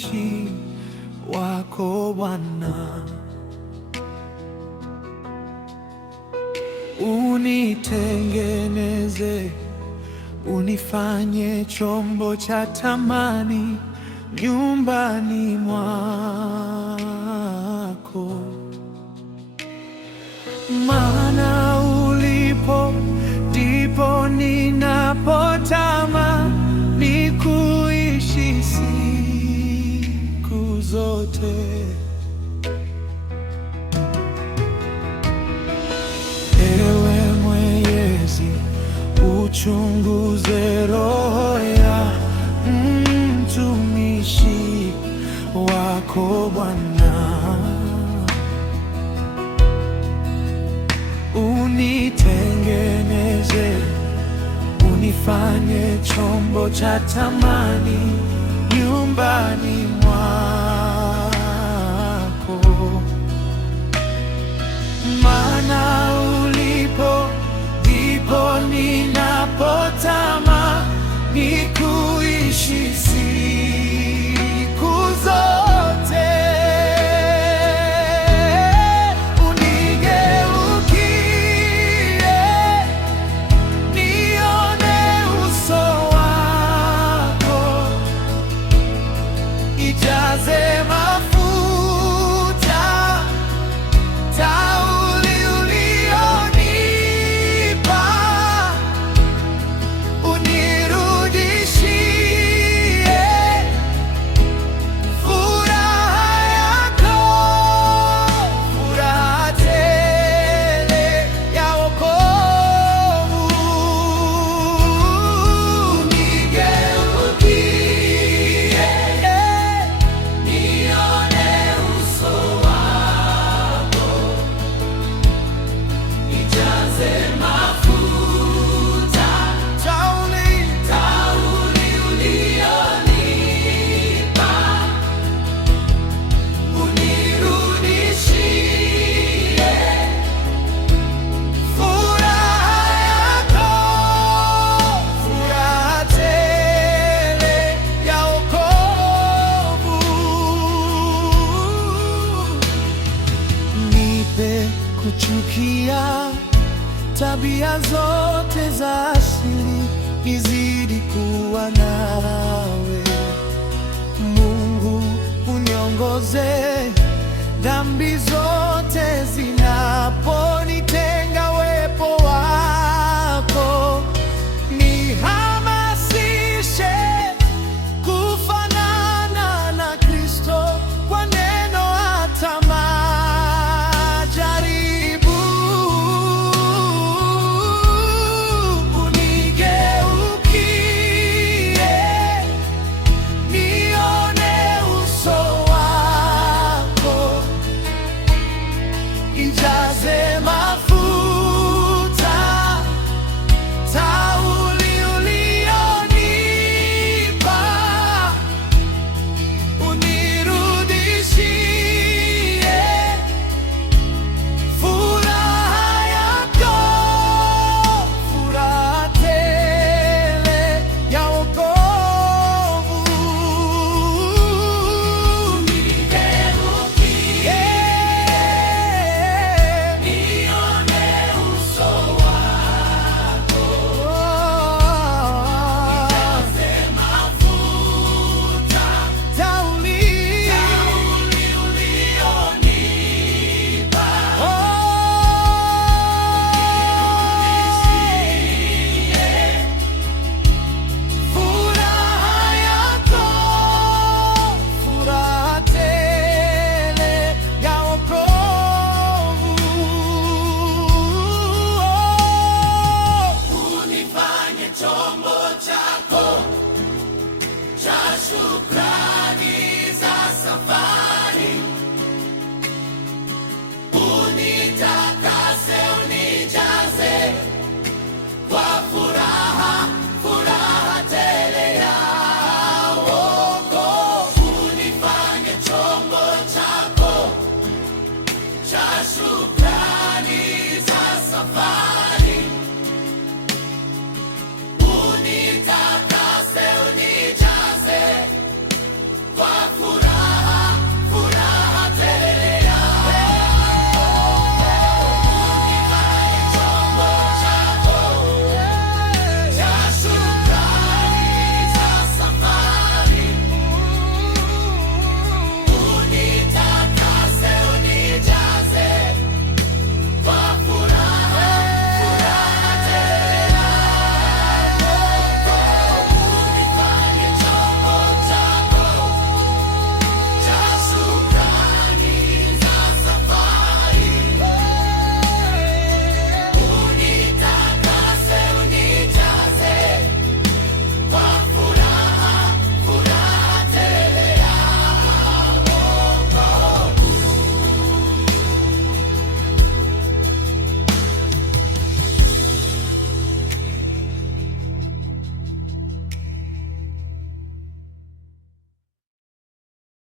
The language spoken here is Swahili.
mtumishi wako Bwana. Unitengeneze, unifanye chombo cha thamani nyumbani mwako. Maana ulipo ndipo ninapotamani kuishi siku zote. Ewe Mwenyezi, uchunguze roho ya mtumishi wako Bwana. Unitengeneze, unifanye chombo cha thamani nyumbani mwako. Maana ulipo ndipo ninapotamani kuishi siku zote. Unigeukie, nione uso wako, ijaze mafuta tauli ulionipa, unirudishie furaha yako, furaha tele ya wokovu. Unigeukie, nione uso wako, ijaze mafuta tauli ulionipa, unirudishie furaha yako, furaha tele ya wokovu. Nipe kuchukia tabia zote za asili, nizidi kuwa nawe. Mungu, uniongoze dhambi